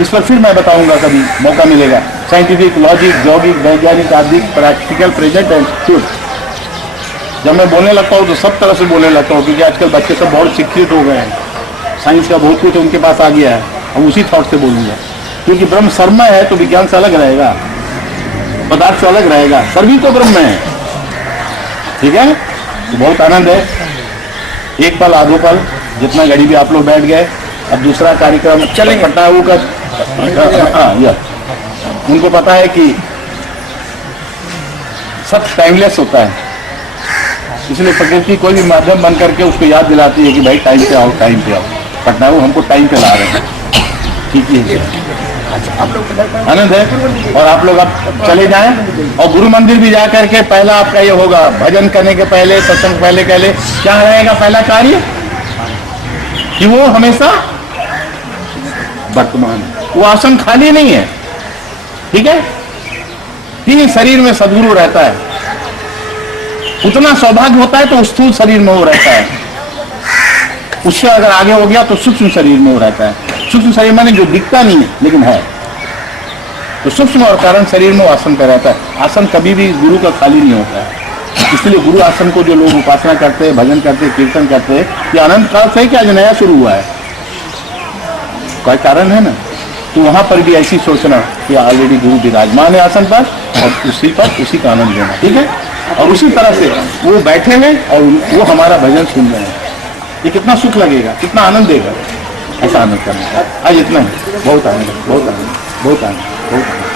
इस पर फिर मैं बताऊंगा कभी मौका मिलेगा। साइंटिफिक लॉजिक यौगिक वैज्ञानिक आदि प्रैक्टिकल प्रेजेंट एंड फ्यूचर। जब मैं बोलने लगता हूँ तो सब तरह से बोलने लगता हूँ, क्योंकि आजकल बच्चे सब बहुत शिक्षित हो गए हैं, साइंस का बहुत कुछ उनके पास आ गया है, हम उसी थॉट से बोलूंगा। क्योंकि ब्रह्म सर्वमय है तो विज्ञान से अलग रहेगा, पदार्थ से अलग रहेगा, सभी तो ब्रह्म है। ठीक है, तो बहुत आनंद है। एक पल आधो पल जितना घड़ी भी आप लोग बैठ गए, अब दूसरा कार्यक्रम चलेंगे पटना वो का। उनको पता है कि सब टाइमलेस होता है, इसलिए प्रकृति कोई भी माध्यम बन करके उसको याद दिलाती है कि भाई टाइम पे आओ, टाइम पे आओ। पटना वो हमको टाइम पे ला रहे हैं, ठीक है, आनंद है। और आप लोग अब चले जाएं और गुरु मंदिर भी जा करके पहला आपका ये होगा, भजन करने के पहले, सत्संग पहले क्या रहेगा पहला कार्य कि वो हमेशा वर्तमान, वो आसन खाली नहीं है। ठीक है, तीन शरीर में सदगुरु रहता है, उतना सौभाग्य होता है तो स्थूल शरीर में वो रहता है, उससे अगर आगे हो गया तो सूक्ष्म शरीर में वो रहता है। सूक्ष्म शरीर माने जो दिखता नहीं है लेकिन है, तो सूक्ष्म और कारण शरीर में आसन पे रहता है। आसन कभी भी गुरु का खाली नहीं होता है, इसलिए गुरु आसन को जो लोग उपासना करते हैं, भजन करते हैं, कीर्तन करते हैं, ये अनंत काल से क्या नया शुरू हुआ है, कोई कारण है ना। तो वहां पर भी ऐसी सोचना कि ऑलरेडी गुरु विराजमान है आसन पर, और उसी पर उसी का आनंद लेना। ठीक है, और उसी तरह से वो बैठे हैं और वो हमारा भजन सुन रहे हैं। ये कितना सुख लगेगा, कितना आनंद देगा। ऐसा आनंद करना आज इतना ही, बहुत आनंद, बहुत आनंद, बहुत आनंद, बहुत आनंद।